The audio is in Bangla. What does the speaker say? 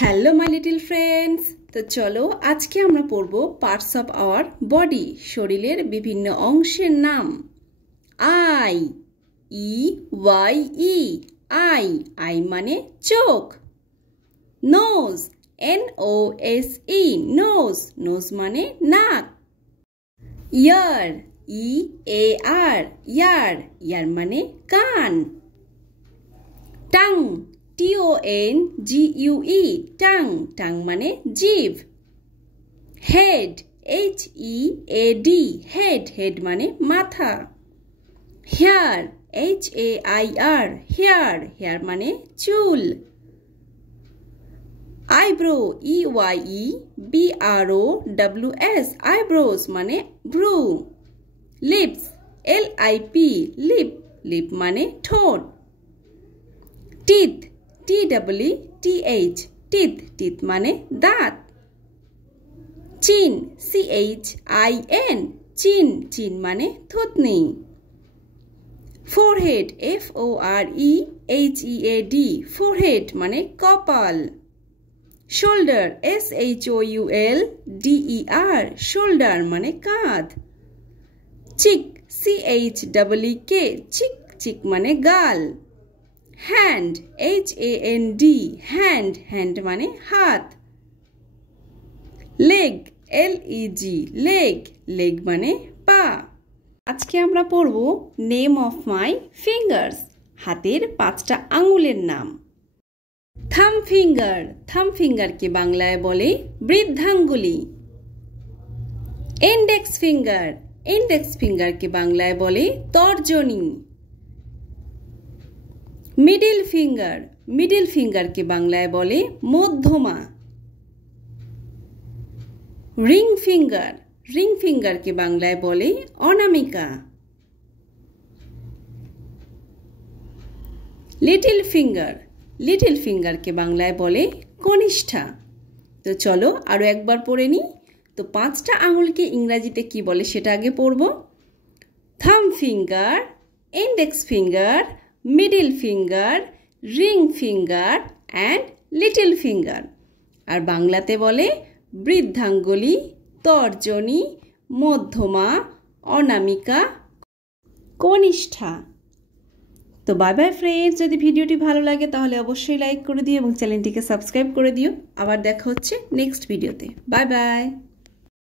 Hello my little friends. তো চলো আজকে আমরা পড়ব পার্টস অফ আওয়ার বডি, শরীরের বিভিন্ন অংশের নাম। Eye, E Y E, eye, eye মানে চোখ। Nose, N O S E, nose, nose মানে নাক। ইয়ার, ই এ আর, ইয়ার, ইয়ার মানে কান। টাং, TONGUE, টাং, টাং মানে জিভ। হেড, HEAD, হেড, হেড মানে মাথা। হেয়ার, HAIR, হেয়ার, হেয়ার মানে চুল। আইব্রো, EYEBROWS, আইব্রোস মানে ভ্রু। লিপস, LIP, লিপ, লিপ মানে ঠোঁট। টিথ, TEETH, টিথ, টিথ মানে দাঁত। চিন, CHIN, চিন, চিন মানে থুতনি। ফোরহেড, FOREHEAD, ফোরহেড মানে কপাল। শোল্ডার, SHOULDER, শোল্ডার মানে কাঁধ। চিক, CHEEK, চিক, চিক মানে গাল। হ্যান্ড, HAND, হ্যান্ড, হ্যান্ড মানে হাত। লেগ, LEG, লেগ, লেগ মানে পা। আজকে আমরা পড়ব নেম অফ মাই ফিঙ্গার্স, হাতের 5টা আঙুলের নাম। থাম ফিঙ্গার, থাম ফিঙ্গারকে বাংলায় বলে বৃদ্ধাঙ্গুলি। ইন্ডেক্স ফিঙ্গার, ইন্ডেক্স ফিঙ্গারকে বাংলায় বলে তর্জনী। মিডল ফিঙ্গার, মিডল ফিঙ্গারকে বাংলায় বলে মধ্যমা। রিং ফিঙ্গার, রিং ফিঙ্গারকে বাংলায় বলে অনামিকা। লিটল ফিঙ্গার, লিটল ফিঙ্গারকে বাংলায় বলে কনিষ্ঠা। তো চলো আরো একবার পড়ে নিই। তো 5টা আঙুলকে ইংরাজিতে কি বলে সেটা আগে পড়ব। Thumb finger, index finger, middle finger, ring finger and little finger. আর বাংলাতে বলে বৃদ্ধাঙ্গুলি, তর্জনী, মধ্যমা, অনামিকা, কনিষ্ঠা। তো বাই বাই ফ্রেন্ডস, যদি ভিডিওটি ভালো লাগে তাহলে অবশ্যই লাইক করে দিও এবং চ্যানেলটিকে সাবস্ক্রাইব করে দিও। আবার দেখা হচ্ছে নেক্সট ভিডিওতে। Bye bye.